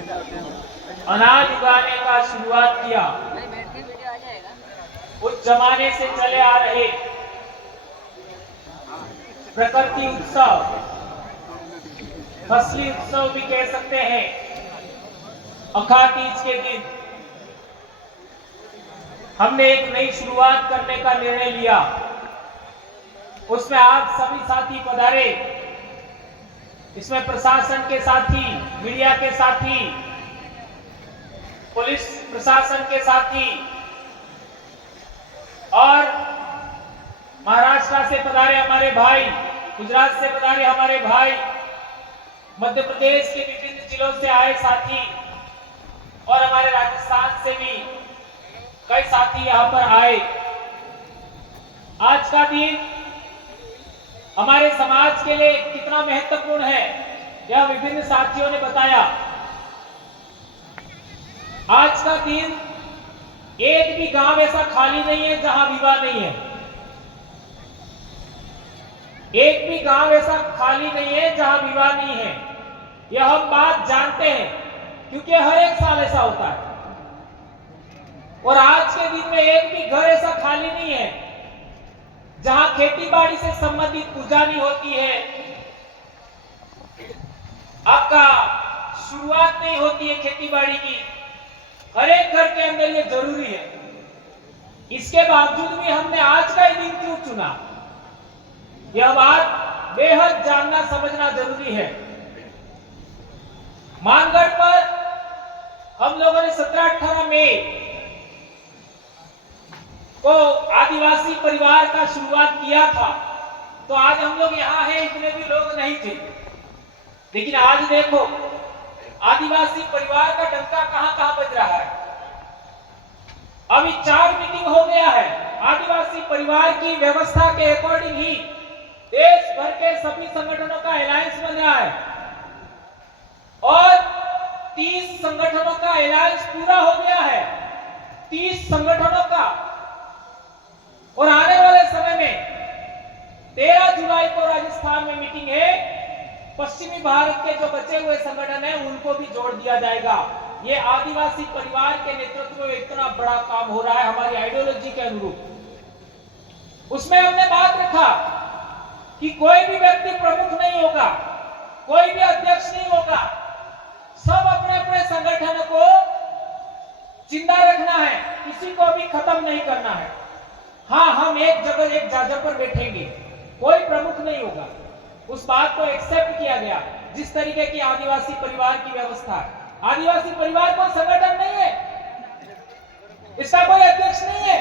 अनाज उगाने का शुरुआत किया। उस जमाने से चले आ रहे प्रकृति उत्सव, फसली उत्सव भी कह सकते हैं, अखाड़ तीज के दिन हमने एक नई शुरुआत करने का निर्णय लिया। उसमें आप सभी साथी पधारे, इसमें प्रशासन के साथी, मीडिया के साथी, पुलिस प्रशासन के साथी और महाराष्ट्र से पधारे हमारे भाई, गुजरात से पधारे हमारे भाई, मध्य प्रदेश के विभिन्न जिलों से आए साथी और हमारे राजस्थान से भी कई साथी यहां पर आए। आज का दिन हमारे समाज के लिए कितना महत्वपूर्ण है यह विभिन्न साथियों ने बताया। आज का दिन एक भी गांव ऐसा खाली नहीं है जहां विवाह नहीं है। एक भी गांव ऐसा खाली नहीं है जहां विवाह नहीं है। यह हम बात जानते हैं क्योंकि हर एक साल ऐसा होता है। और आज के दिन में एक भी घर ऐसा खाली नहीं है जहां खेती बाड़ी से संबंधित पूजा नहीं होती है, आपका शुरुआत नहीं होती है खेती बाड़ी की। हर एक घर के अंदर ये जरूरी है। इसके बावजूद भी हमने आज का ही दिन क्यों चुना, यह बात बेहद जानना समझना जरूरी है। मानगढ़ पर हम लोगों ने 17-18 मई को आदिवासी परिवार का शुरुआत किया था, तो आज हम लोग यहाँ हैं, इतने भी लोग नहीं थे। लेकिन आज देखो आदिवासी परिवार का डंका कहां कहां बज रहा है। अभी 4 मीटिंग हो गया है। आदिवासी परिवार की व्यवस्था के अकॉर्डिंग ही देश भर के सभी संगठनों का अलायंस बन रहा है और 30 संगठनों का अलायंस पूरा हो गया है, 30 संगठनों का। और आने वाले समय में 13 जुलाई को राजस्थान में मीटिंग है। पश्चिमी भारत के जो बचे हुए संगठन हैं उनको भी जोड़ दिया जाएगा। ये आदिवासी परिवार के नेतृत्व में इतना बड़ा काम हो रहा है हमारी आइडियोलॉजी के अनुरूप। उसमें हमने बात रखा कि कोई भी व्यक्ति प्रमुख नहीं होगा, कोई भी अध्यक्ष नहीं होगा, सब अपने अपने संगठन को जिंदा रखना है, किसी को भी खत्म नहीं करना है। हाँ, हम एक जगह एक जगह पर बैठेंगे, कोई प्रमुख नहीं होगा। उस बात को एक्सेप्ट किया गया। जिस तरीके की आदिवासी परिवार की व्यवस्था है, आदिवासी परिवार कोई संगठन नहीं है, इसका कोई अध्यक्ष नहीं है,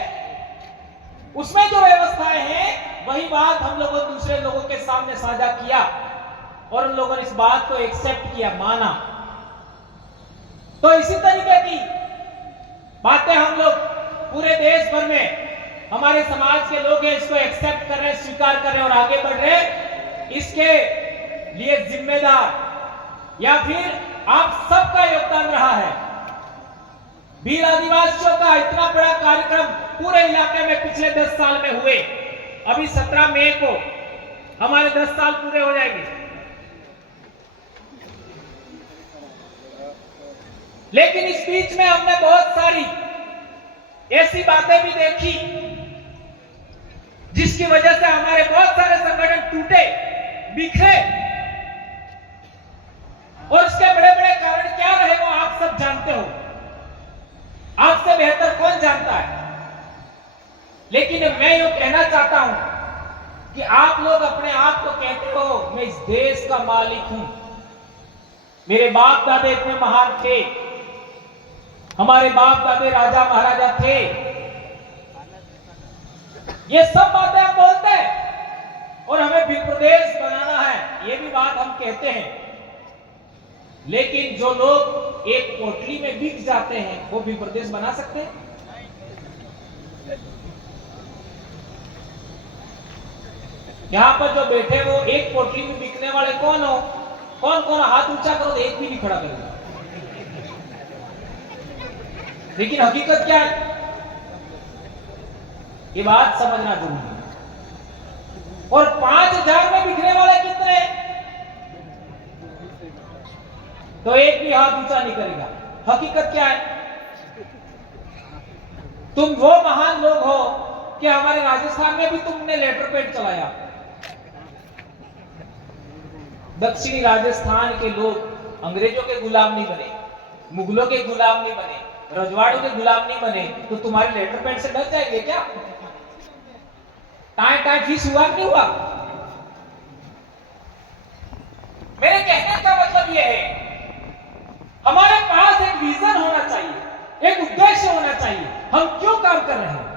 उसमें जो व्यवस्थाएं हैं वही बात हम लोगों दूसरे लोगों के सामने साझा किया और उन लोगों ने इस बात को एक्सेप्ट किया, माना। तो इसी तरीके की बातें हम लोग पूरे देश भर में हमारे समाज के लोग हैं इसको एक्सेप्ट कर रहे हैं, स्वीकार कर रहे हैं और आगे बढ़ रहे हैं। इसके लिए जिम्मेदार या फिर आप सबका योगदान रहा है। भील आदिवासियों का इतना बड़ा कार्यक्रम पूरे इलाके में पिछले 10 साल में हुए। अभी 17 मई को हमारे 10 साल पूरे हो जाएंगे। लेकिन इस बीच में हमने बहुत सारी ऐसी बातें भी देखी जिसकी वजह से हमारे बहुत सारे संगठन टूटे, बिखरे। और इसके बड़े बड़े कारण क्या रहे वो आप सब जानते हो, आपसे बेहतर कौन जानता है। लेकिन मैं ये कहना चाहता हूं कि आप लोग अपने आप को कहते हो मैं इस देश का मालिक हूं, मेरे बाप दादे इतने महान थे, हमारे बाप दादे राजा महाराजा थे, ये सब बातें हम बोलते हैं और हमें भी प्रदेश बनाना है, ये भी बात हम कहते हैं। लेकिन जो लोग एक पोटली में बिक जाते हैं वो भी प्रदेश बना सकते हैं? यहां पर जो बैठे वो एक पोटली में बिकने वाले कौन हो? कौन कौन हाथ ऊंचा करो तो एक भी नहीं खड़ा करेगा। लेकिन हकीकत क्या है ये बात समझना जरूरी है। और 5000 में बिकने वाले कितने? तो तो एक भी हाथ ऊंचा नहीं करेगा। हकीकत क्या है? तुम वो महान लोग हो कि हमारे राजस्थान में भी तुमने लेटर पेड चलाया। दक्षिणी राजस्थान के लोग अंग्रेजों के गुलाम नहीं बने, मुगलों के गुलाम नहीं बने, रजवाड़ों के गुलाम नहीं बने, तो तुम्हारे लेटर पेड से डर जाएंगे क्या? टाइम टाइम फीस हुआ नहीं हुआ? मेरे कहने का मतलब यह है, हमारे पास एक विजन होना चाहिए, एक उद्देश्य होना चाहिए, हम क्यों काम कर रहे हैं,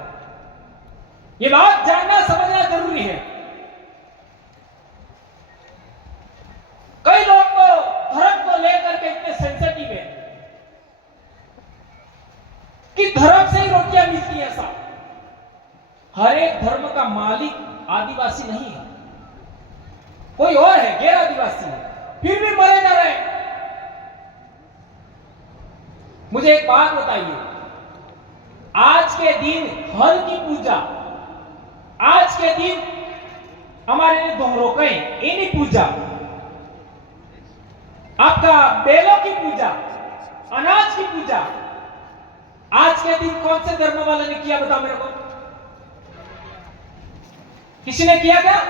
ये बात जानना समझना जरूरी है। कई लोग तो धर्म को लेकर के इतने सेंसिटिव है कि धर्म से ही रोटियां मिलती है। ऐसा हर एक धर्म का मालिक आदिवासी नहीं है, कोई और है, गैर आदिवासी है, फिर भी मरे जा रहे हैं। मुझे एक बात बताइए, आज के दिन हल की पूजा, आज के दिन हमारे दोहरोकई इन्हीं पूजा, आपका बेलों की पूजा, अनाज की पूजा, आज के दिन कौन से धर्म वाले ने किया बताओ मेरे को? किसी ने किया क्या?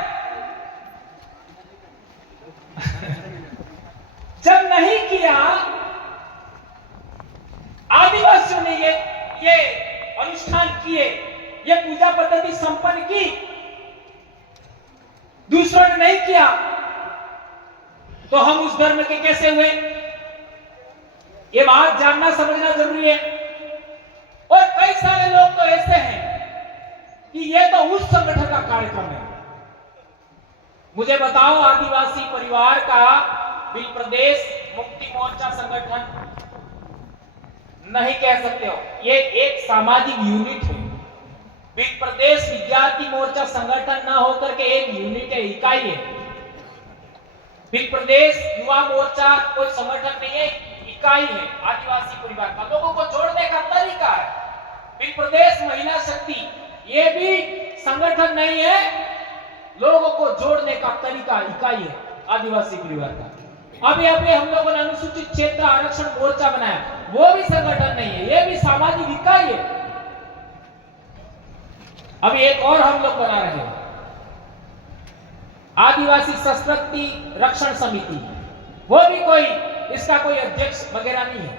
जब नहीं किया, आदिवासियों ने ये अनुष्ठान किए, ये पूजा पद्धति संपन्न की, दूसरों ने नहीं किया, तो हम उस धर्म के कैसे हुए? ये बात जानना समझना जरूरी है। और कई सारे लोग तो ऐसे हैं कि ये तो उस संगठन का कार्यक्रम है। मुझे बताओ, आदिवासी परिवार का बिल प्रदेश मुक्ति मोर्चा संगठन नहीं कह सकते हो, ये एक सामाजिक यूनिट है। बिल प्रदेश विद्यार्थी मोर्चा संगठन ना होकर के एक यूनिट है, इकाई है। बिल प्रदेश युवा मोर्चा कोई संगठन नहीं है, इकाई है आदिवासी परिवार का, लोगों को जोड़ने का तरीका है। बिल प्रदेश महिला शक्ति ये भी संगठन नहीं है, लोगों को जोड़ने का तरीका, इकाई है आदिवासी परिवार का। अभी हम लोगों ने अनुसूचित क्षेत्र आरक्षण मोर्चा बनाया, वो भी संगठन नहीं है, ये भी सामाजिक इकाई है। अभी एक और हम लोग बना रहे हैं, आदिवासी संस्कृति रक्षण समिति, वो भी कोई इसका कोई अध्यक्ष वगैरह नहीं है,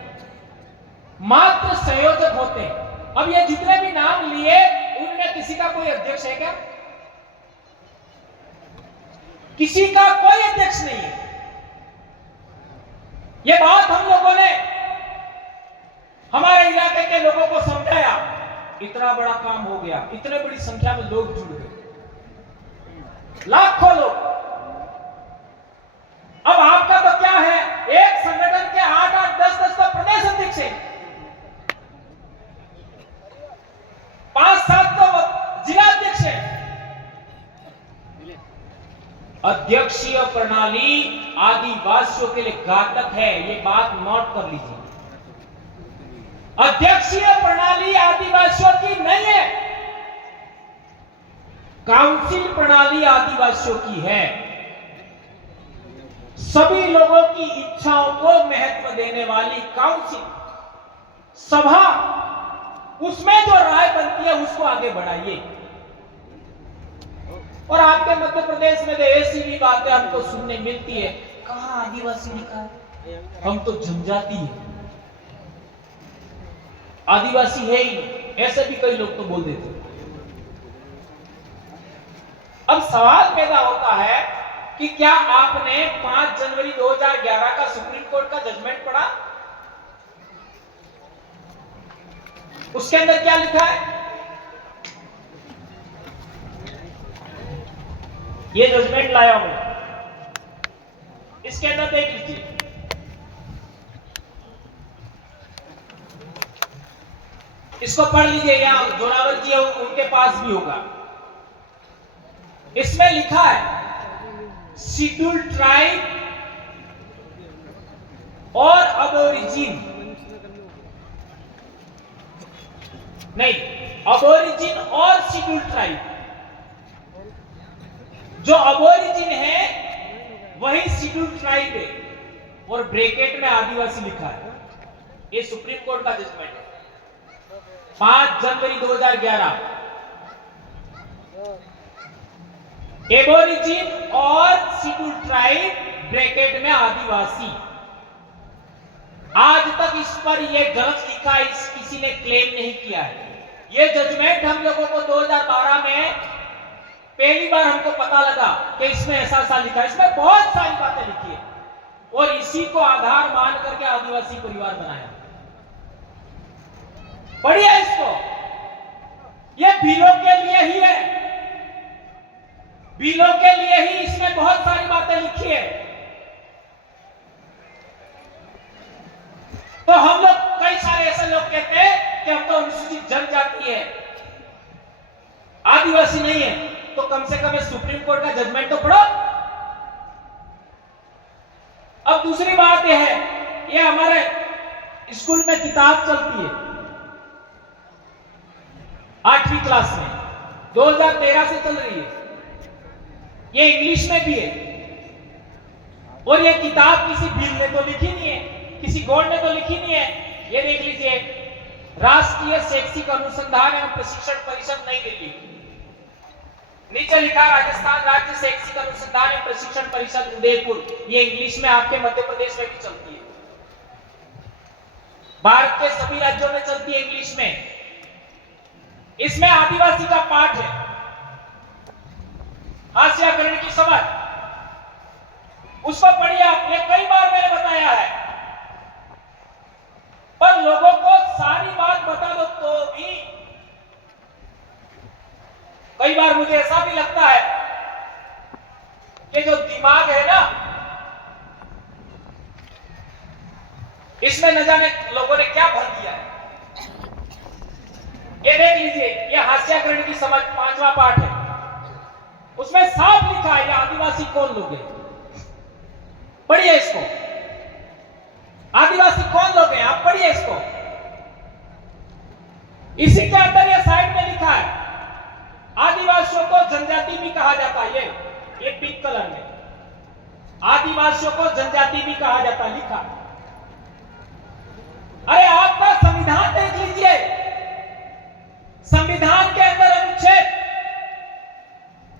मात्र संयोजक होते हैं। अब ये जितने भी नाम लिए, उनमें किसी का कोई अध्यक्ष है क्या? किसी का कोई अध्यक्ष नहीं है। ये बात हम लोगों ने हमारे इलाके के लोगों को समझाया, इतना बड़ा काम हो गया, इतने बड़ी संख्या में लोग जुड़ गए, लाखों लोग। अब आपका तो क्या है, एक संगठन के 8-8, 10-10 तो प्रदेश अध्यक्ष है, 5-7 तो जिला अध्यक्ष है। अध्यक्षीय प्रणाली आदिवासियों के लिए घातक है, ये बात नोट कर लीजिए। अध्यक्षीय प्रणाली आदिवासियों की नहीं है, काउंसिल प्रणाली आदिवासियों की है। सभी लोगों की इच्छाओं को महत्व देने वाली काउंसिल सभा, उसमें जो राय बनती है उसको आगे बढ़ाइए। और आपके मध्य प्रदेश में तो ऐसी भी बातें हमको सुनने मिलती है, कहां आदिवासी लिखा है, हम तो जनजाति है, आदिवासी है ही नहीं, ऐसे भी कई लोग तो बोल देते। अब सवाल पैदा होता है कि क्या आपने 5 जनवरी 2011 का सुप्रीम कोर्ट का जजमेंट पढ़ा? उसके अंदर क्या लिखा है? ये जजमेंट लाया हूं, इसके अंदर देख लीजिए। इसको पढ़ लीजिए, या जोरावर जी उनके पास भी होगा। इसमें लिखा है शेड्यूल ट्राइब और अबोरिजिन, नहीं, अबोरिजिन और शेड्यूल ट्राइब। जो अबोरिजिन है वही शेड्यूल ट्राइब है, और ब्रैकेट में आदिवासी लिखा है। ये सुप्रीम कोर्ट का जजमेंट है 5 जनवरी 2011। एबोरिजिन और शेड्यूल्ड ट्राइब ब्रैकेट में आदिवासी। आज तक इस पर यह गलत लिखा है, किसी ने क्लेम नहीं किया है। यह जजमेंट हम लोगों को 2012 में पहली बार हमको पता लगा कि इसमें ऐसा लिखा है। इसमें बहुत सारी बातें लिखी है और इसी को आधार मान करके आदिवासी परिवार बनाया। बढ़िया इसको, यह बिलों के लिए ही है, बिलों के लिए ही इसमें बहुत सारी बातें लिखी है। तो हम लोग कई सारे ऐसे लोग कहते हैं कि हम तो अनुसूचित जनजाति है, आदिवासी नहीं है। तो कम से कम सुप्रीम कोर्ट का जजमेंट तो पढ़ो। अब दूसरी बात यह है, ये हमारे स्कूल में किताब चलती है 8वीं क्लास में, 2013 से चल रही है। ये इंग्लिश में भी है और ये किताब किसी बिल ने तो लिखी नहीं है, किसी बोर्ड ने तो लिखी नहीं है। ये देख लीजिए, राष्ट्रीय शैक्षिक अनुसंधान एवं प्रशिक्षण परिषद नई दिल्ली, नीचे लिखा राजस्थान राज्य शैक्षिक अनुसंधान एवं प्रशिक्षण परिषद उदयपुर। ये इंग्लिश में आपके मध्य प्रदेश में भी चलती है, भारत के सभी राज्यों में चलती है इंग्लिश में। इसमें आदिवासी का पाठ है, हास्याकरण की समझ, उसको पढ़िए आप। ये कई बार मैंने बताया है, पर लोगों को सारी बात बता दो तो भी कई बार मुझे ऐसा भी लगता है कि जो दिमाग है ना, इसमें न जाने लोगों ने क्या भर दिया है। ये देख लीजिए, ये हास्याकरण की समझ 5वां पाठ है, उसमें साफ लिखा है ये आदिवासी कौन लोग हैं। पढ़िए इसको, आदिवासी कौन लोग हैं, आप पढ़िए इसको। इसी के अंदर ये साइड में लिखा है, आदिवासियों को जनजाति भी कहा जाता है। ये पिंक कलर में, आदिवासियों को जनजाति भी कहा जाता है, लिखा। अरे आपका संविधान देख लीजिए, संविधान के अंदर अनुच्छेद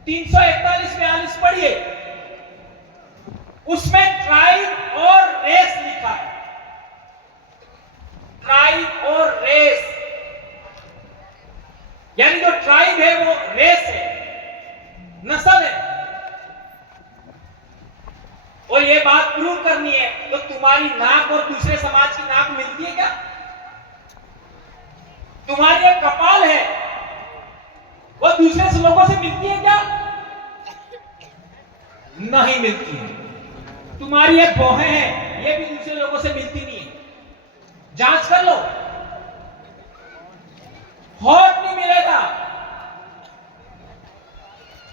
341-42 पढ़िए, उसमें ट्राइब और रेस लिखा है। ट्राइब और रेस, यानी जो ट्राइब है वो रेस है, नस्ल है। और ये बात प्रूव करनी है तो तुम्हारी नाक और दूसरे समाज की नाक मिलती है क्या? तुम्हारी एक कपाल है, वो दूसरे लोगों से मिलती है क्या? नहीं मिलती है। तुम्हारी एक भौहें हैं, ये भी दूसरे लोगों से मिलती नहीं है। जांच कर लो, होठ नहीं मिलेगा,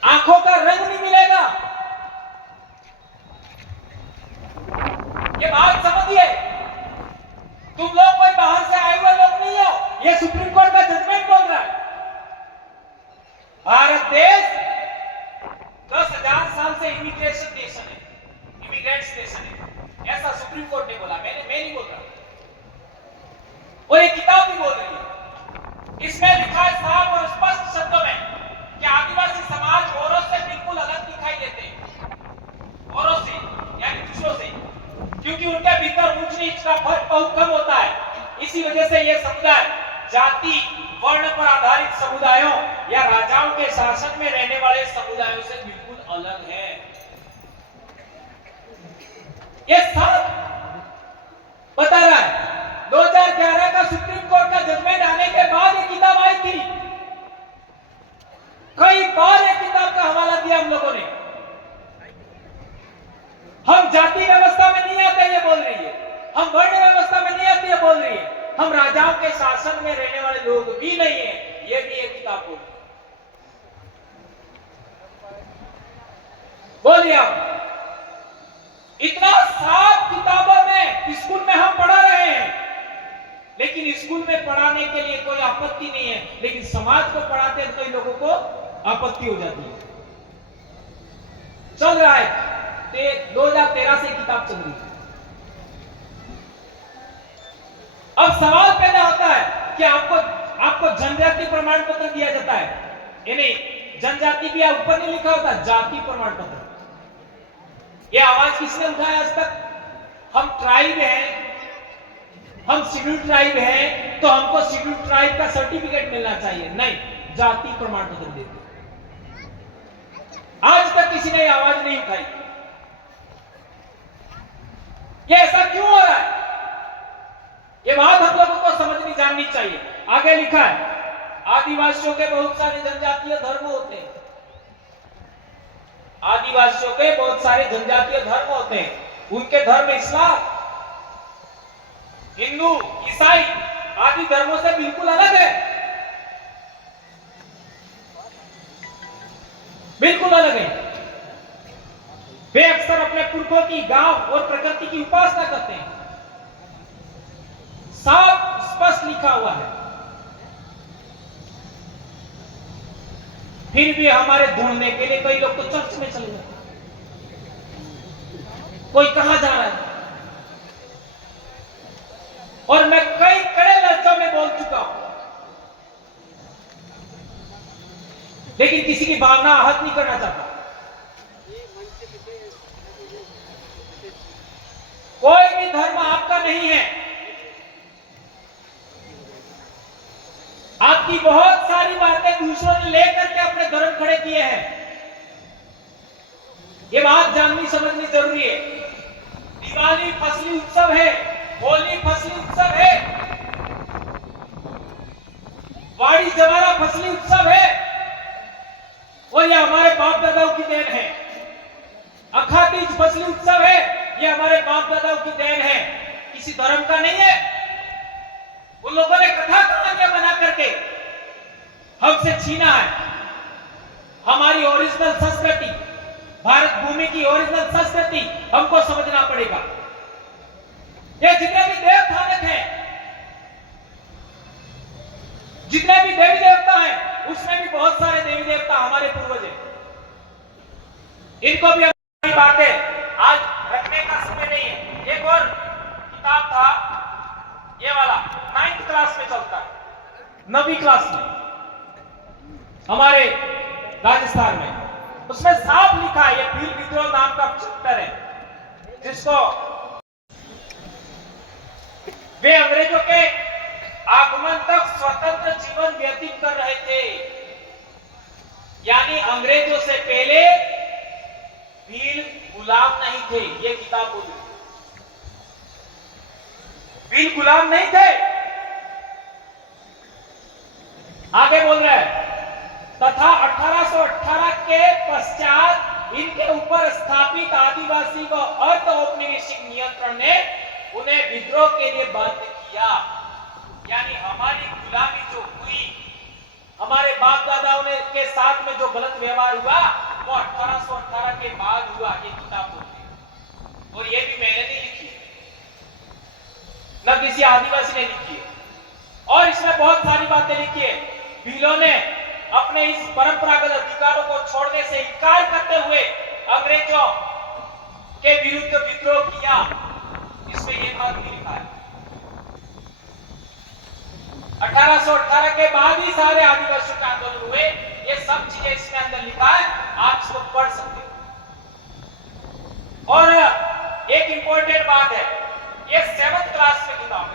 आंखों का रंग नहीं मिलेगा। ये बात समझिए, तुम लोग कोई बाहर से आए हुए लोग नहीं हो, ये सुप्रीम कोर्ट का जजमेंट बोल रहा है। भारत देश 10,000 साल से इमिग्रेशन नेशन है, इमिग्रेंट्स नेशन है, ऐसा सुप्रीम कोर्ट ने बोला, मैं नहीं बोल रहा। और ये किताब भी बोल रही है, इसमें लिखा है साफ और स्पष्ट शब्दों में कि आदिवासी समाज औरों से बिल्कुल अलग दिखाई देते हैं। औरों से यानी दूसरों से, क्योंकि उनके भीतर ऊंच नीच का फर्क बहुत कम होता है। इसी वजह से ये समुदाय जाति वर्ण पर आधारित समुदायों या राजाओं के शासन में रहने वाले समुदायों से बिल्कुल अलग है। ये सब बता रहा है। 2011 का सुप्रीम कोर्ट का जजमेंट आने के बाद ये किताब आई थी। कई बार ये किताब का हवाला दिया हम लोगों ने। हम जाति व्यवस्था में नहीं आते ये बोल रही है, हम वर्ण व्यवस्था में नहीं आते ये बोल रही है, हम राजाओं के शासन में रहने वाले लोग भी नहीं है, ये भी एक किताब बोल रही है। बोलिए आप, इतना साफ किताबों में स्कूल में हम पढ़ा रहे हैं, लेकिन स्कूल में पढ़ाने के लिए कोई आपत्ति नहीं है, लेकिन समाज को पढ़ाते हैं तो इन लोगों को आपत्ति हो जाती है। चल रहा है 2013 से किताब चल रही है। अब सवाल पैदा होता है कि आपको जनजाति प्रमाण पत्र दिया जाता है, ये नहीं, जनजाति भी ऊपर नहीं लिखा होता, जाति प्रमाण पत्र। ये आवाज किसने उठाया आज तक? हम ट्राइब हैं, हम शेड्यूल ट्राइब हैं, तो हमको शेड्यूल ट्राइब का सर्टिफिकेट मिलना चाहिए। नहीं, जाति प्रमाण पत्र देते। आज तक किसी ने आवाज नहीं उठाई। ये ऐसा क्यों हो रहा है? ये बात हम लोगों को समझनी जाननी चाहिए। आगे लिखा है, आदिवासियों के बहुत सारे जनजातीय धर्म होते हैं। आदिवासियों के बहुत सारे जनजातीय धर्म होते हैं। उनके धर्म इस्लाम, हिंदू, ईसाई आदि धर्मों से बिल्कुल अलग है, बिल्कुल अलग है। वे अक्सर अपने पुरखों की, गांव और प्रकृति की उपासना करते हैं। साफ स्पष्ट लिखा हुआ है। फिर भी हमारे ढूंढने के लिए कई लोग तो चर्च में चले जाते हैं, कोई कहां जा रहा है। और मैं कई कड़े लफ्जों में बोल चुका हूं, लेकिन किसी की भावना आहत नहीं करना चाहता। कोई भी धर्म आपका नहीं है। आपकी बहुत सारी बातें दूसरों ने लेकर के अपने धर्म खड़े किए हैं। ये बात जाननी समझनी जरूरी है। दिवाली फसली उत्सव है, होली फसली उत्सव है, वाड़ी जवारा फसली उत्सव है, और ये हमारे बाप दादाओं की देन है। अखातीज फसली उत्सव है, ये हमारे बाप दादाओं की देन है, किसी धर्म का नहीं है। उन लोगों ने कथा कहानियां बना करके हमसे छीना है। हमारी ओरिजिनल संस्कृति, भारत भूमि की ओरिजिनल संस्कृति हमको समझना पड़ेगा। ये जितने भी देव स्थानक हैं, जितने भी देवी देवता हैं, उसमें भी बहुत सारे देवी देवता हमारे पूर्वज हैं। इनको भी हमारी बातें आज रखने का समय नहीं है। एक और किताब था, ये वाला 9th क्लास में चलता है, 9वीं क्लास में हमारे राजस्थान में, उसमें साफ लिखा है, ये भील विद्रोह नाम का चैप्टर है, जिसको वे अंग्रेजों के आगमन तक स्वतंत्र जीवन व्यतीत कर रहे थे। यानी अंग्रेजों से पहले भील गुलाम नहीं थे। ये किताब बोली, भील गुलाम नहीं थे। आगे बोल रहे हैं, तथा 1818 के पश्चात इनके ऊपर स्थापित आदिवासी व अर्ध औपनिवेशिक नियंत्रण ने उन्हें विद्रोह के लिए बाध्य किया। यानी हमारी गुलामी जो हुई, हमारे बाप दादाओं ने के साथ में जो गलत व्यवहार हुआ, वो 1818 के बाद हुआ। ये किताब बोलती है, और ये भी मैंने नहीं लिखी है, न किसी आदिवासी ने लिखी है, और इसमें बहुत सारी बातें लिखी है। भीलों ने अपने इस परंपरागत अधिकारों को छोड़ने से इनकार करते हुए अंग्रेजों के विरुद्ध विद्रोह किया। इसमें यह बात भी लिखा है। 1818 के बाद ही सारे आदिवासियों के आंदोलन हुए। ये सब चीजें इसमें अंदर लिखा है, आप इसको पढ़ सकते हो। और एक इंपॉर्टेंट बात है, ये 7th क्लास में किताब है,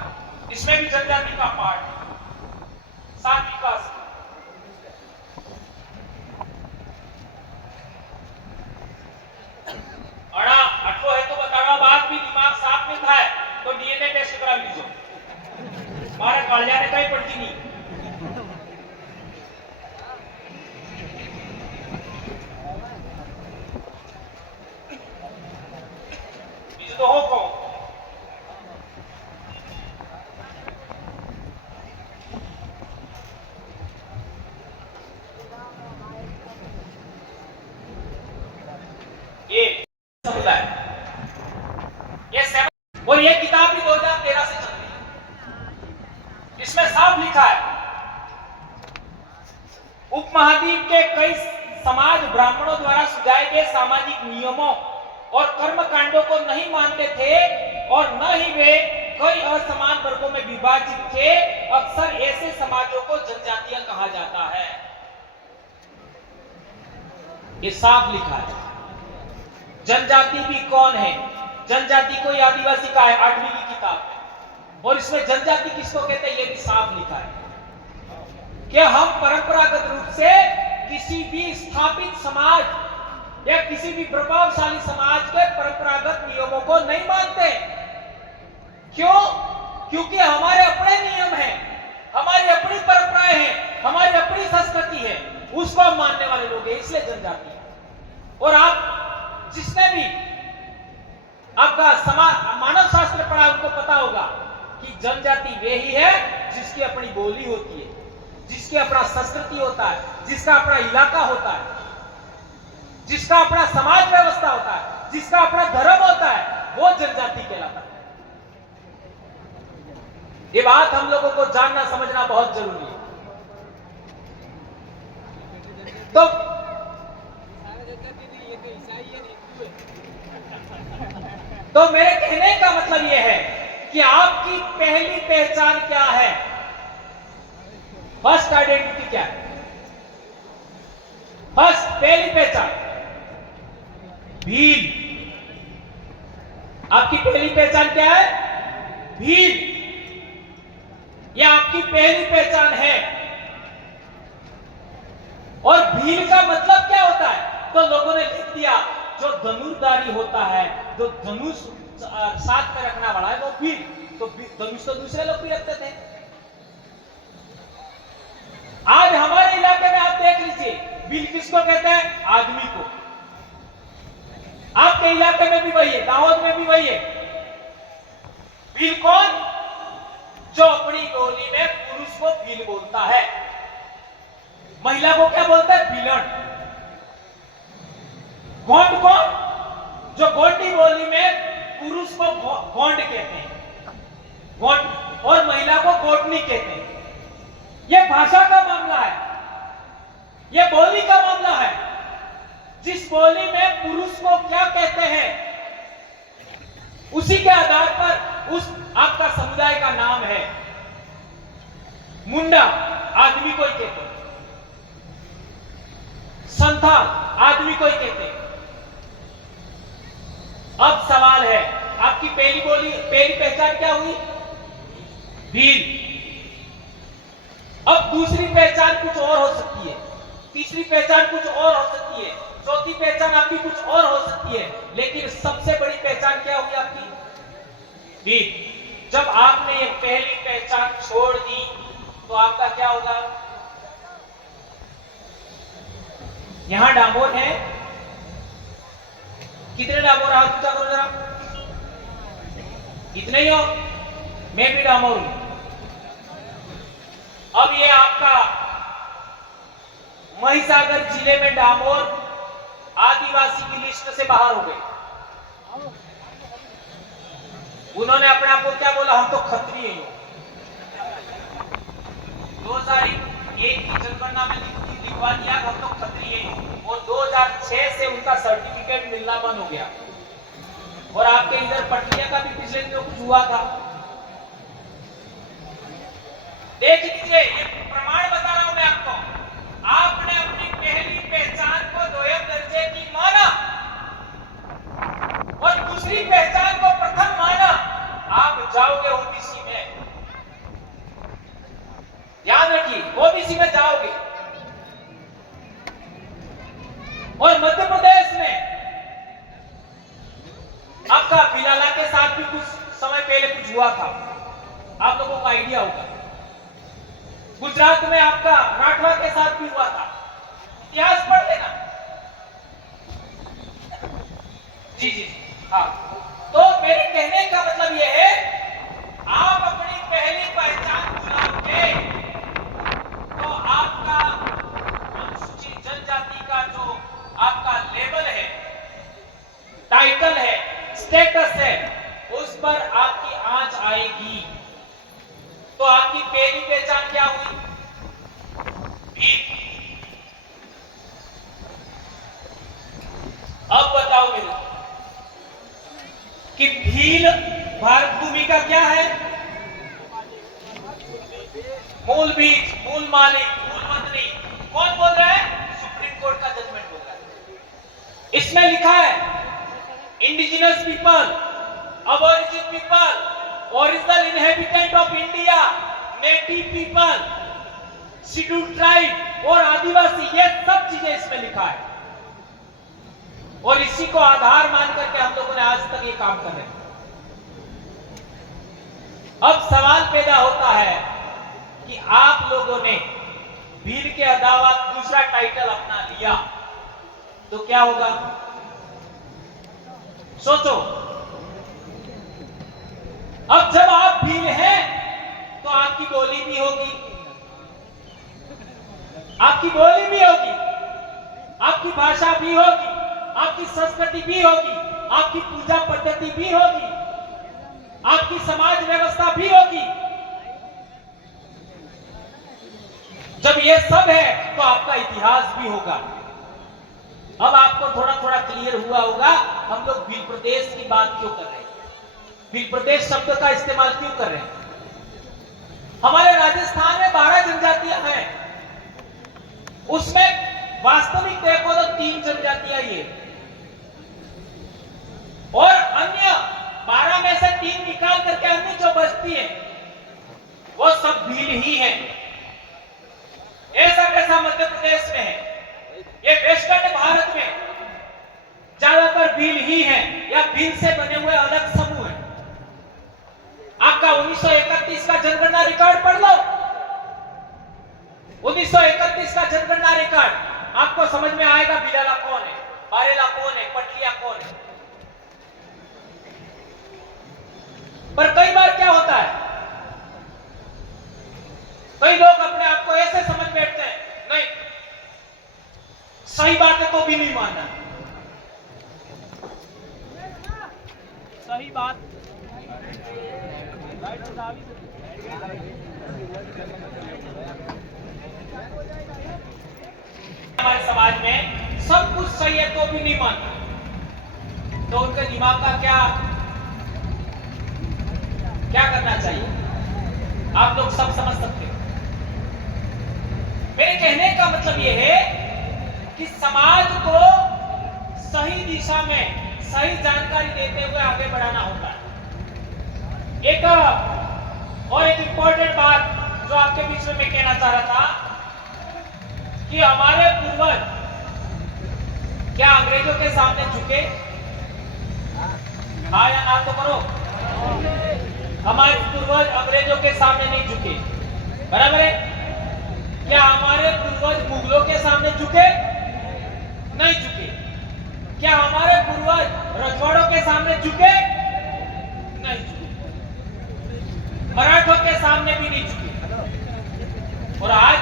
इसमें भी जनजाति का पार्ट है, 7वीं क्लास। अठो है तो बतावा बात भी दिमाग साफ में था, तो डीएनए टेस्ट करा लीजिए। मारे कालिया ने कहीं पड़ती नहीं। बीजो तो हो कौन? और ये किताब भी 2013 से चल रही है। इसमें साफ लिखा है, उपमहाद्वीप के कई समाज ब्राह्मणों द्वारा सुझाए गए सामाजिक नियमों और कर्म कांडों को नहीं मानते थे, और न ही वे कई असमान वर्गों में विभाजित विभाजित थे, अक्सर ऐसे समाजों को जनजातियां कहा जाता है। ये साफ लिखा है। जनजाति भी कौन है? जनजाति कोई आदिवासी का है 8वीं की किताब में, और इसमें जनजाति किसको कहते हैं ये भी साफ लिखा है कि हम परंपरागत रूप से किसी भी स्थापित समाज या किसी भी प्रभावशाली समाज के परंपरागत नियमों को नहीं मानते। क्यों? क्योंकि हमारे अपने नियम हैं, हमारी अपनी परंपराएं हैं, हमारी अपनी संस्कृति है, उसको हम मानने वाले लोग हैं, इसलिए जनजाति है। और आप जिसने भी आपका समाज मानव शास्त्र पढ़ा उनको पता होगा कि जनजाति वे ही है जिसकी अपनी बोली होती है, जिसकी अपना संस्कृति होता है, जिसका अपना इलाका होता है, जिसका अपना समाज व्यवस्था होता है, जिसका अपना धर्म होता है, वो जनजाति कहलाता है। ये बात हम लोगों को जानना समझना बहुत जरूरी है। तो मेरे कहने का मतलब यह है कि आपकी पहली पहचान क्या है? फर्स्ट आइडेंटिटी क्या है? फर्स्ट पहली पहचान भील। आपकी पहली पहचान क्या है? भील। यह आपकी पहली पहचान है। और भील का मतलब क्या होता है? तो लोगों ने लिख दिया जो धनुर्धारी होता है, जो धनुष साथ में रखना वाला है वो भील। तो धनुष तो दूसरे लोग भी रखते थे। आज हमारे इलाके में आप देख लीजिए भील किसको कहते हैं? आदमी को। आपके इलाके में भी वही है, दाहोद में भी वही है। भील कौन? जो अपनी बोली में पुरुष को भील बोलता है, महिला को क्या बोलता है? भीलड़। गोंड कौन? जो गोंडी बोली में पुरुष को गोंड कहते हैं, गोंड, और महिला को गोडनी कहते हैं। यह भाषा का मामला है, यह बोली का मामला है। जिस बोली में पुरुष को क्या कहते हैं उसी के आधार पर उस आपका समुदाय का नाम है। मुंडा आदमी को ही कहते हैं, संथाल आदमी को ही कहते हैं। अब सवाल है आपकी पहली पहचान क्या हुई? भील। अब दूसरी पहचान कुछ और हो सकती है, तीसरी पहचान कुछ और हो सकती है, चौथी पहचान आपकी कुछ और हो सकती है, लेकिन सबसे बड़ी पहचान क्या हुई आपकी? भील। जब आपने ये पहली पहचान छोड़ दी तो आपका क्या होगा? यहां डामोर है, कितने डामोर? हाथ ऊंचा करो जरा। इतने ही हो? मैं भी डामोर हूं। अब ये आपका महिसागर जिले में डामोर आदिवासी की लिस्ट से बाहर हो गए। उन्होंने अपने आप को क्या बोला? हम तो क्षत्रिय हैं। 2001 की जनगणना में लिखवा दिया हम तो क्षत्रिय हैं, और 2006 से उनका सर्टिफिकेट मिलना बंद हो गया। और आपके इधर पटरिया का भी पिछले दिनों कुछ हुआ था, देख लीजिए। ये प्रमाण बता रहा हूं मैं आपको। आपने अपनी पहली पहचान को द्वयम दर्जे की माना और दूसरी पहचान को प्रथम माना, आप जाओगे ओबीसी में। याद रखिए, ओबीसी में जाओगे। और मध्य प्रदेश में आपका बिलाला के साथ भी कुछ समय पहले कुछ हुआ था, आप लोगों को आइडिया होगा। गुजरात में आपका राठवा के साथ भी हुआ था, इतिहास पढ़ लेना। जी जी हाँ। तो मेरे कहने का मतलब यह है, आप अपनी पहली पहचान भुलाओगे तो आपका अनुसूचित जनजाति का जो आपका लेवल है, टाइटल है, स्टेटस है, उस पर आपकी आंच आएगी। तो आपकी पहली पहचान क्या हुई? भील। अब बताओ मेरे कि भील भारत भूमि का क्या है? मूल बीज, मूल मालिक, मूल मंत्री कौन बोल रहा है? सुप्रीम कोर्ट का जजमेंट बोल रहा है। इसमें लिखा है indigenous people, aborigine people, original inhabitant of India, native people, scheduled tribe और आदिवासी, ये सब चीजें इसमें लिखा है। और इसी को आधार मान करके हम लोगों ने आज तक ये काम कर रहे हैं। अब सवाल पैदा होता है कि आप लोगों ने बिल के अलावा दूसरा टाइटल अपना लिया तो क्या होगा? सोचो। अब जब आप बिल हैं तो आपकी बोली भी होगी, आपकी बोली भी होगी, आपकी भाषा भी होगी, आपकी संस्कृति भी होगी, आपकी पूजा पद्धति भी होगी, आपकी समाज व्यवस्था भी होगी। जब ये सब है तो आपका इतिहास भी होगा। अब आपको थोड़ा थोड़ा क्लियर हुआ होगा हम लोग भील प्रदेश की बात क्यों कर रहे हैं, भील प्रदेश शब्द का इस्तेमाल क्यों कर रहे हैं। हमारे राजस्थान में 12 जनजातियां हैं, उसमें वास्तविक देखो तो 3 जनजातियां ये, और अन्य 12 में से 3 निकाल करके अन्य जो बचती है वो सब भील ही है। ऐसा कैसा मध्य प्रदेश में है, ये वेस्टर्न भारत में ज्यादातर भील ही है या भील से बने हुए अलग समूह है। आपका 1931 का जनगणना रिकॉर्ड पढ़ लो, 1931 का जनगणना रिकॉर्ड, आपको समझ में आएगा बिलाला कौन है, बारेला कौन है, पटलिया कौन है। पर कई बार क्या होता है, कई लोग अपने आप को ऐसे समझ बैठते हैं, नहीं सही बात है तो भी नहीं मानना, सही बात हमारे समाज में सब कुछ सही है तो भी नहीं मानना, तो उनके दिमाग का क्या करना चाहिए आप लोग सब समझ सकते हो। मेरे कहने का मतलब यह है कि समाज को सही दिशा में सही जानकारी देते हुए आगे बढ़ाना होता है। एक इंपॉर्टेंट बात जो आपके बीच में मैं कहना चाह रहा था कि हमारे पूर्वज क्या अंग्रेजों के सामने झुके? हाँ या ना तो करो। हमारे पूर्वज अंग्रेजों के सामने नहीं झुके, बराबर है? क्या हमारे पूर्वज मुगलों के सामने झुके? नहीं झुके। क्या हमारे पूर्वज रजवाड़ों के सामने झुके? नहीं झुके। मराठों के सामने भी नहीं झुके। और आज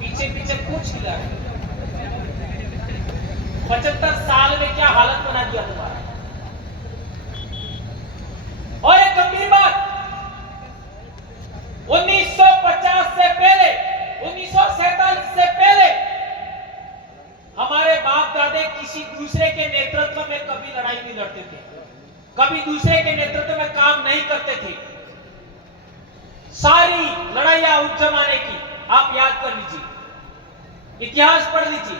पीछे पीछे पूछ हिला रहे, 75 साल में क्या हालत बना दिया तुम्हारा। और एक गंभीर बात, 1950 से पहले, 1947 से पहले हमारे बाप दादे किसी दूसरे के नेतृत्व में कभी लड़ाई नहीं लड़ते थे, कभी दूसरे के नेतृत्व में काम नहीं करते थे। सारी लड़ाइयां उस जमाने की आप याद कर लीजिए, इतिहास पढ़ लीजिए।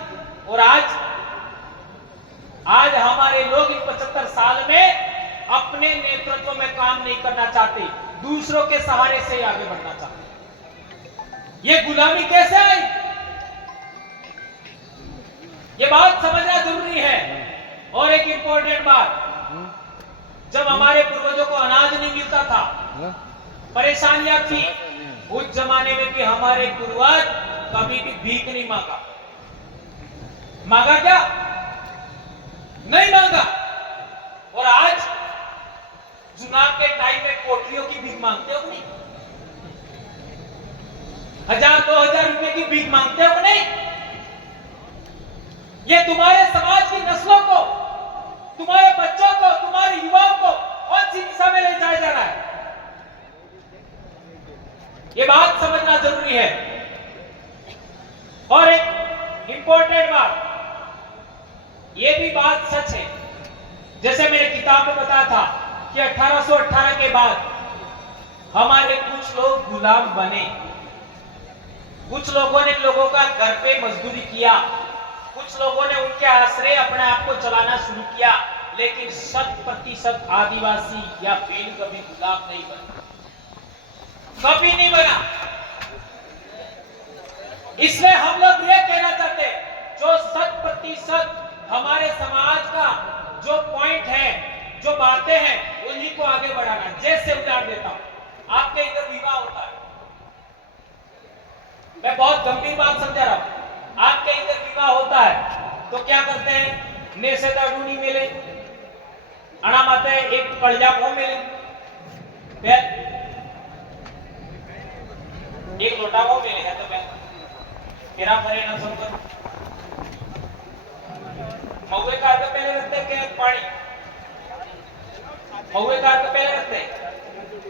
और आज हमारे लोग इन 75 साल में अपने नेतृत्व में काम नहीं करना चाहते, दूसरों के सहारे से आगे बढ़ना चाहते। ये गुलामी कैसे आई, ये बात समझना जरूरी है। और एक इंपॉर्टेंट बात, जब हमारे पूर्वजों को अनाज नहीं मिलता था, परेशानियां थी, उस जमाने में भी हमारे पूर्वज कभी भी भीख नहीं मांगा। मांगा क्या? नहीं मांगा। और आज चुनाव के टाइम में कोठरियों की भीख मांगते हो नहीं? 1000-2000 रुपए की भीख मांगते हो नहीं? ये तुम्हारे समाज की नस्लों को, तुम्हारे बच्चों को, तुम्हारे युवाओं को कौन सी दिशा में ले जाया जा रहा है? ये बात समझना जरूरी है। और एक इंपॉर्टेंट बात, ये भी बात सच है, जैसे मैंने किताब में बताया था कि 1818 के बाद हमारे कुछ लोग गुलाम बने, कुछ लोगों ने लोगों का घर पे मजदूरी किया, कुछ लोगों ने उनके आश्रय अपने आप को चलाना शुरू किया, लेकिन 100% आदिवासी या भील कभी गुलाम नहीं बना, कभी नहीं बना। इसलिए हम लोग ये कहना चाहते हैं, जो 100% हमारे समाज का जो पॉइंट है, जो बातें हैं, उन्हीं को आगे बढ़ाना। जैसे उदाहरण देता हूं, आपके इधर विवाह होता है, मैं बहुत गंभीर बात समझा रहा हूं। आपके इधर विवाह होता है तो क्या करते हैं, ने से दाडूनी मिले, अनामाते एक कड़जा को मिले, एक लोटा को मिले है, तो मैं केरा फरे ना सुनकर महुए का अर्थ पहले रखते हैं कि पानी, महुए का अर्थ पहले रखते हैं,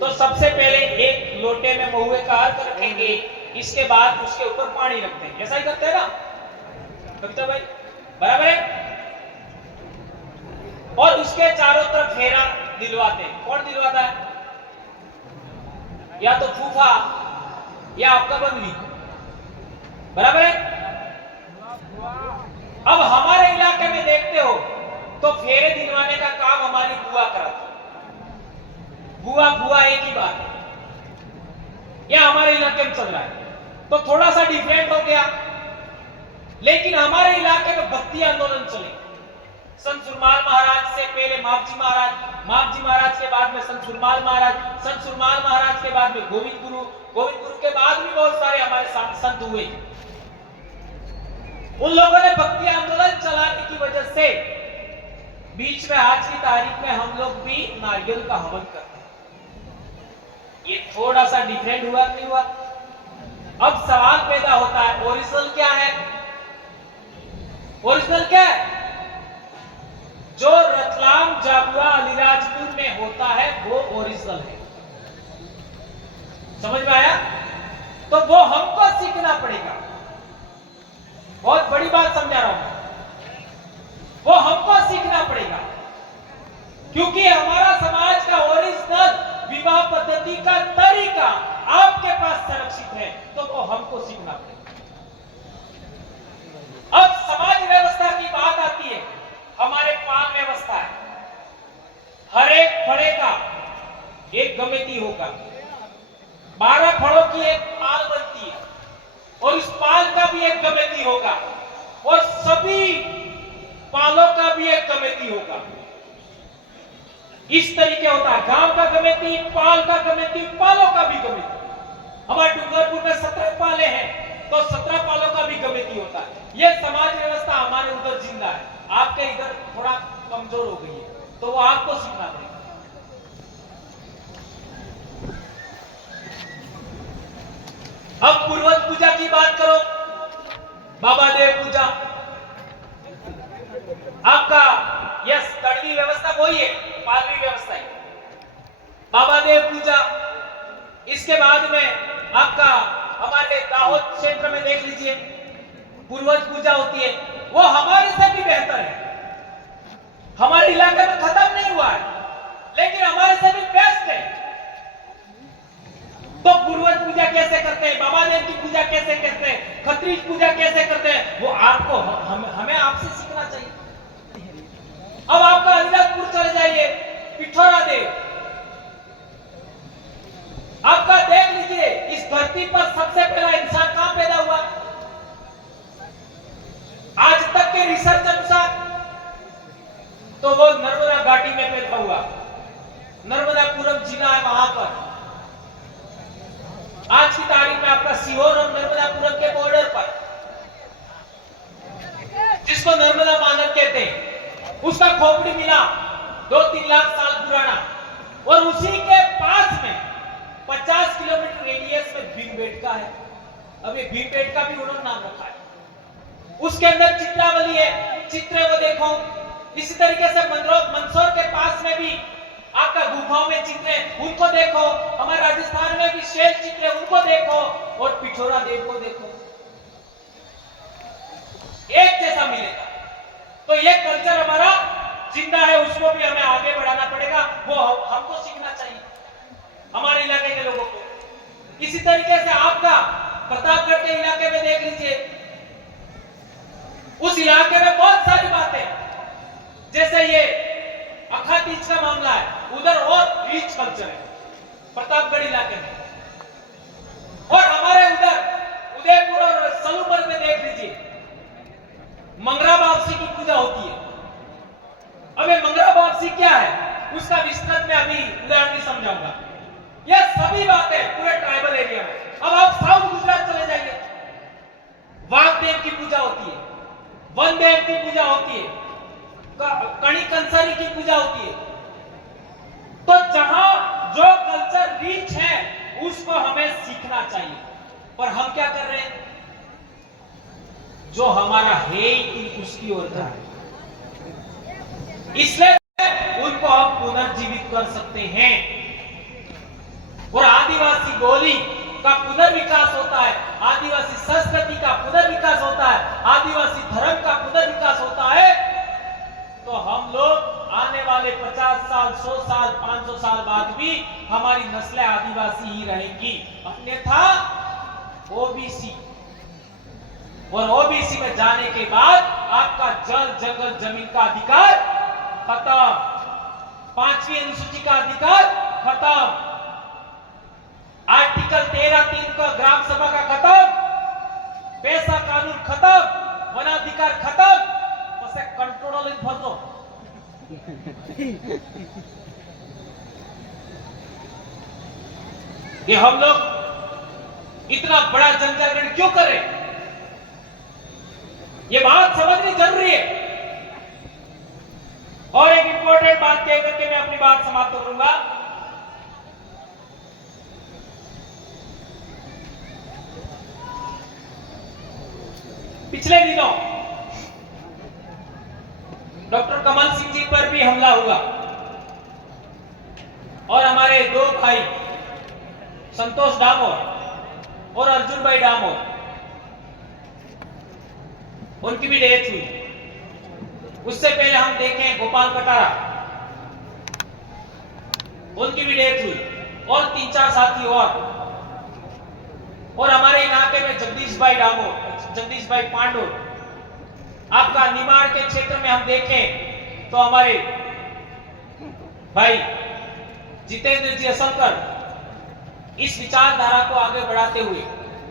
तो सबसे पहले एक लोटे में महुए का अर्थ रखेंगे, इसके बाद उसके ऊपर पानी रखते हैं। ऐसा ही करते हैं ना कविता भाई, बराबर है? और उसके चारों तरफ फेरा दिलवाते हैं। कौन दिलवाता है? या तो फूफा या आपका बंधवी, बराबर है? अब हमारे इलाके में देखते हो तो फेरे दिलवाने का काम हमारी बुआ कराती है। बुआ बुआ एक ही बात है, यह हमारे इलाके में चल रहा है, तो थोड़ा सा डिफरेंट हो गया। लेकिन हमारे इलाके में भक्ति आंदोलन चले, संत सुरमाल महाराज से पहले मापजी महाराज, मापजी महाराज के बाद में संत सुरमाल महाराज, संत सुरमाल महाराज के बाद में गोविंद गुरु, गोविंद गुरु के बाद भी बहुत सारे हमारे संत हुए। उन लोगों ने भक्ति आंदोलन चलाने की वजह से बीच में आज की तारीख में हम लोग भी नारियल का हवन करते हैं। ये थोड़ा सा डिफरेंट हुआ नहीं हुआ? अब सवाल पैदा होता है, ओरिजिनल क्या है? ओरिजिनल क्या है? जो रतलाम, झाबुआ, अलीराजपुर में होता है वो ओरिजिनल है। समझ में आया? तो वो हमको सीखना पड़ेगा। बहुत बड़ी बात समझा रहा हूं, वो हमको सीखना पड़ेगा, क्योंकि हमारा समाज का ओरिजिनल विवाह पद्धति का तरीका आपके पास संरक्षित है, तो वो हमको सीखना पड़ेगा। अब समाज व्यवस्था की बात आती है, हमारे पाल व्यवस्था है, हर एक फड़े का एक कमेटी होगा, 12 फड़ों की एक पाल बनती है, और इस पाल का भी एक कमेटी होगा, और सभी पालों का भी एक कमेटी होगा। इस तरीके होता है, गांव का कमेटी, पाल का कमेटी, पालों का भी कमेटी। हमारे डूंगरपुर में 17 पाले हैं, तो 17 पालों का भी कमेटी होता है। यह समाज व्यवस्था हमारे उधर जिंदा है, आपके इधर थोड़ा कमजोर हो गई है, तो वो आपको सीखना पड़ेगा। अब पूर्वज पूजा की बात करो, बाबा देव पूजा, आपका यस तड़वी व्यवस्था वही है, पालवी व्यवस्था है, बाबा देव पूजा। इसके बाद में आपका हमारे दाहोद क्षेत्र में देख लीजिए पूर्वज पूजा होती है, वो हमारे से भी बेहतर है। हमारे इलाके में खत्म नहीं हुआ है, लेकिन हमारे से भी बेस्ट है। तो पूर्वज पूजा कैसे करते हैं, बाबा देव की पूजा कैसे करते हैं, खत्रीज पूजा कैसे करते हैं, वो आपको हमें आपसे सीखना चाहिए। अब आपका अलीराजपुर चले जाइए, पिठोरा देव, आपका देख लीजिए इस धरती पर सबसे पहला इंसान कहां पैदा हुआ आज तक के रिसर्च अनुसार, तो वो नर्मदा घाटी में पैदा हुआ, नर्मदापुरम जिला है वहां पर। आज की तारीख में आपका सीहोर और नर्मदापुरम के बॉर्डर पर, जिसको नर्मदा मानक कहते हैं, उसका खोपड़ी मिला 2-3 लाख साल पुराना, और उसी के पास में 50 किलोमीटर रेडियस में भीमबेटका है। अब ये भीमबेटका भी उन्होंने नाम रखा है। उसके अंदर चित्रावली है, चित्रे वो देखो। इसी तरीके से मंदसौर के पास में भी आपका गुफाओं में चित्रे, उनको देखो। हमारे राजस्थान में भी शेर चित्रे, उनको देखो। और पिठोरा देव को देखो, एक जैसा मिलेगा। तो ये कल्चर हमारा जिंदा है, उसको भी हमें आगे बढ़ाना पड़ेगा, वो हमको सीखना चाहिए हमारे इलाके के लोगों इसी तरीके से आपका प्रतापगढ़ के इलाके में देख लीजिए, उस इलाके में बहुत सारी बातें, जैसे ये अखा तीज का मामला है, उधर और रिच कल्चर है प्रतापगढ़ इलाके में। और हमारे उधर उदयपुर और सलूमल में देख लीजिए, मंगरा वापसी की पूजा होती है। अब ये मंगरा वापसी क्या है, उसका विस्तृत में अभी उदाहरण नहीं समझाऊंगा। ये सभी बातें पूरे ट्राइबल एरिया में। अब आप साउथ गुजरात चले जाइए, वाघदेव की पूजा होती है, वनदेव की पूजा होती है, कणी कंसारी की पूजा होती है। तो जहां जो कल्चर रिच है उसको हमें सीखना चाहिए, पर हम क्या कर रहे हैं, जो हमारा है ही उसकी ओर जा रहे हैं। इसलिए उनको हम पुनर्जीवित कर सकते हैं और आदिवासी बोली का पुनर्विकास होता है, आदिवासी संस्कृति का पुनर्विकास होता है, आदिवासी धर्म का पुनर्विकास होता है। तो हम लोग आने वाले 50 साल, 100 साल, 500 साल बाद भी हमारी नस्लें आदिवासी ही रहेंगी। अन्यथा ओबीसी, और ओबीसी में जाने के बाद आपका जल, जंगल, जमीन का अधिकार खत्म, 5वीं अनुसूची का अधिकार खत्म, आर्टिकल 13(3) का ग्राम सभा का खत्म, पैसा कानून खत्म, वनाधिकार खत्म, बस एक कंट्रोल इन फंसो। ये हम लोग इतना बड़ा जनजागरण क्यों करें, ये बात समझनी जरूरी है। और एक इंपॉर्टेंट बात कह करके मैं अपनी बात समाप्त करूंगा। पिछले दिनों डॉक्टर कमल सिंह जी पर भी हमला हुआ और हमारे दो भाई संतोष डामोर और अर्जुन भाई डामोर, उनकी भी डेथ हुई। उससे पहले हम देखें गोपाल कटारा, उनकी भी डेथ हुई, और 3-4 साथी और हमारे इलाके में जगदीश भाई डामोर, जगदीश भाई पांडु। आपका निमाड़ के क्षेत्र में हम देखें तो हमारे भाई जितेंद्र जी असलकर इस विचारधारा को आगे बढ़ाते हुए,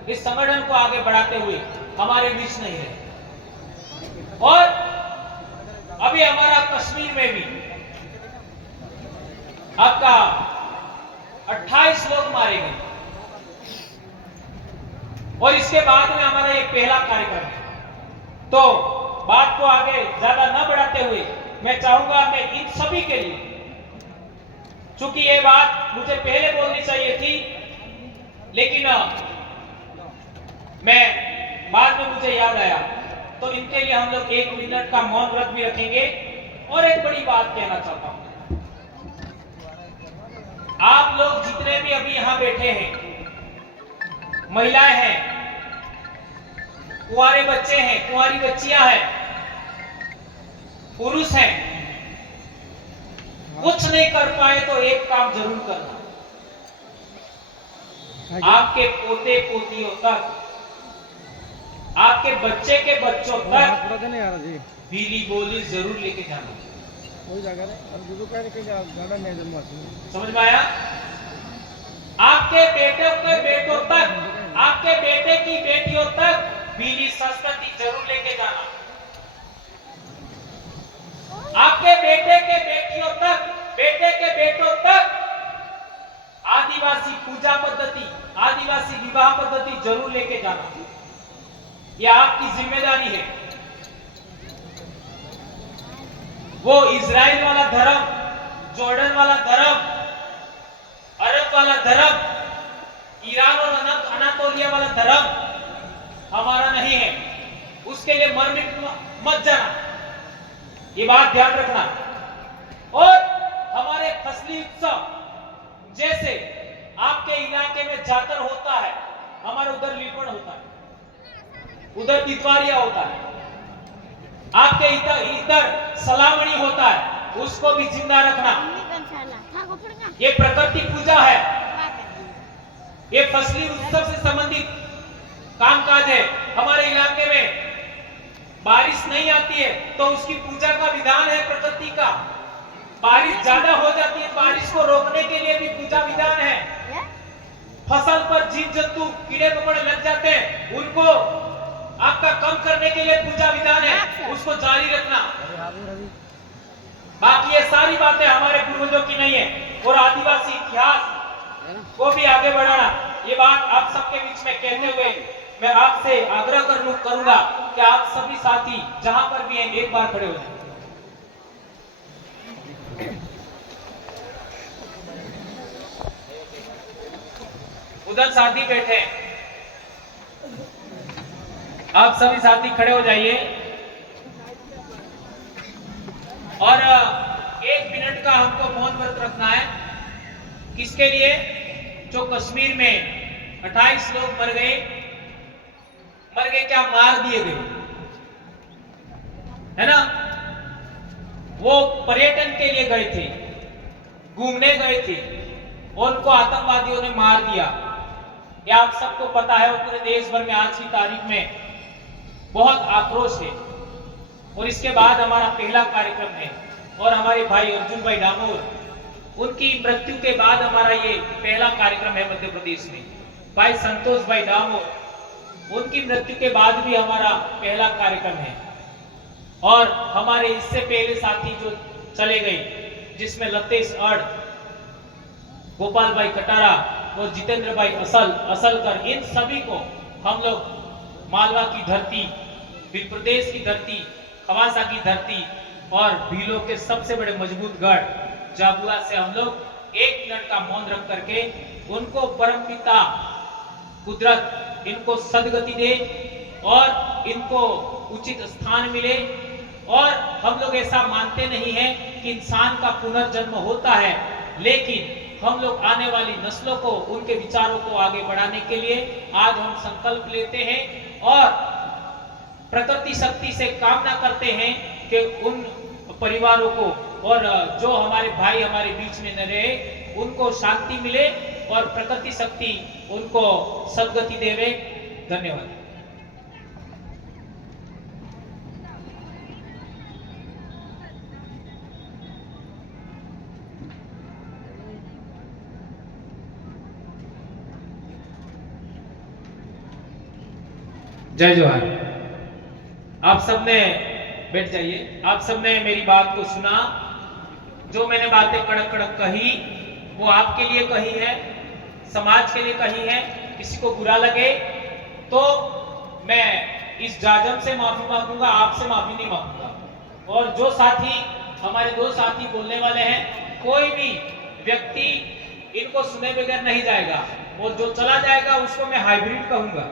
इस संगठन को आगे बढ़ाते हुए हमारे बीच नहीं है। और अभी हमारा कश्मीर में भी आपका 28 लोग मारे गए, और इसके बाद में हमारा ये पहला कार्यक्रम है। तो बात को आगे ज्यादा न बढ़ाते हुए मैं चाहूंगा, मैं इन सभी के लिए, चूंकि ये बात मुझे पहले बोलनी चाहिए थी, लेकिन मैं बाद में मुझे याद आया, तो इनके लिए हम लोग 1 मिनट का मौन व्रत भी रखेंगे। और एक बड़ी बात कहना चाहता हूं, आप लोग जितने भी अभी यहां बैठे हैं, महिलाएं हैं, कुंवारे बच्चे हैं, कुंवारी बच्चियां हैं, पुरुष हैं, कुछ नहीं कर पाए तो एक काम जरूर करना, आपके पोते पोतियों तक, आपके बच्चे के बच्चों तक बीली बोली जरूर लेके जाना। समझ में आया? आपके बेटे के बेटों तक, आपके बेटे की बेटियों तक बीली संस्कृति जरूर लेके जाना। आपके बेटे के बेटियों तक, बेटे के बेटों तक आदिवासी पूजा पद्धति, आदिवासी विवाह पद्धति जरूर लेके जाना। यह आपकी जिम्मेदारी है। वो इजराइल वाला धर्म, जॉर्डन वाला धर्म, अरब वाला धर्म, ईरान और अनातोलिया वाला धर्म हमारा नहीं है। उसके लिए मरने मत जाना, ये बात ध्यान रखना। और हमारे फसली उत्सव जैसे आपके इलाके में जातर होता है, हमारे उधर लिपण होता है, उधर तितवारिया होता है, आपके इधर सलामणी होता है, उसको भी जिंदा रखना। ये प्रकृति पूजा है, ये फसली उत्सव से संबंधित कामकाज है। हमारे इलाके में बारिश नहीं आती है तो उसकी पूजा का विधान है प्रकृति का। बारिश ज्यादा हो जाती है, बारिश को रोकने के लिए भी पूजा विधान है। फसल पर जीव जंतु कीड़े मकोड़े लग जाते हैं, उनको आपका कम करने के लिए पूजा विधान है, उसको जारी रखना। बाकी ये सारी बातें हमारे पूर्वजों की नहीं है, और आदिवासी इतिहास को भी आगे बढ़ाना। ये बात आप सबके बीच में कहते हुए मैं आपसे आग्रह करूंगा कि आप सभी साथी जहां पर भी हैं एक बार खड़े हो जाएं। उधर साथी बैठे हैं, आप सभी साथी खड़े हो जाइए और 1 मिनट का हमको मौन व्रत रखना है। किसके लिए? जो कश्मीर में 28 लोग मर गए क्या, मार दिए गए, है ना? वो पर्यटन के लिए गए थे, घूमने गए थे, और उनको आतंकवादियों ने मार दिया। ये आप सबको पता है, और पूरे देश भर में आज की तारीख में बहुत आक्रोश है। और इसके बाद हमारा पहला कार्यक्रम है, और हमारे भाई अर्जुन भाई डामोर, उनकी मृत्यु के बाद हमारा ये पहला कार्यक्रम है मध्य प्रदेश में। भाई संतोष भाई डामोर, उनकी मृत्यु के बाद भी हमारा पहला कार्यक्रम है। और हमारे इससे पहले साथी जो चले गए, जिसमें लतेश अड़, गोपाल भाई कटारा और जितेंद्र भाई असलकर, इन सभी को हम लोग मालवा की धरती, भील प्रदेश की धरती, खवासा की धरती और भीलों के सबसे बड़े मजबूत गढ़ जाबुआ से हम लोग 1 मिनट का मौन रख करके उनको परमपिता कुदरत इनको सदगति दे और इनको उचित स्थान मिले। और हम लोग ऐसा मानते नहीं हैं कि इंसान का पुनर्जन्म होता है, लेकिन हम लोग आने वाली नस्लों को, उनके विचारों को आगे बढ़ाने के लिए आज हम संकल्प लेते हैं और प्रकृति शक्ति से कामना करते हैं कि उन परिवारों को और जो हमारे भाई हमारे बीच में न रहे, उनको शांति मिले और प्रकृति शक्ति उनको सद्गति देवे। धन्यवाद। जय जोहार। आप सबने बैठ जाइए। आप सबने मेरी बात को सुना। जो मैंने बातें कड़क कड़क कही वो आपके लिए कही है, समाज के लिए कही है। किसी को बुरा लगे तो मैं इस जाजम से माफी मांगूंगा, आपसे माफी नहीं मांगूंगा। और जो साथी, हमारे 2 साथी बोलने वाले हैं, कोई भी व्यक्ति इनको सुने बगैर नहीं जाएगा, और जो चला जाएगा उसको मैं हाइब्रिड कहूंगा।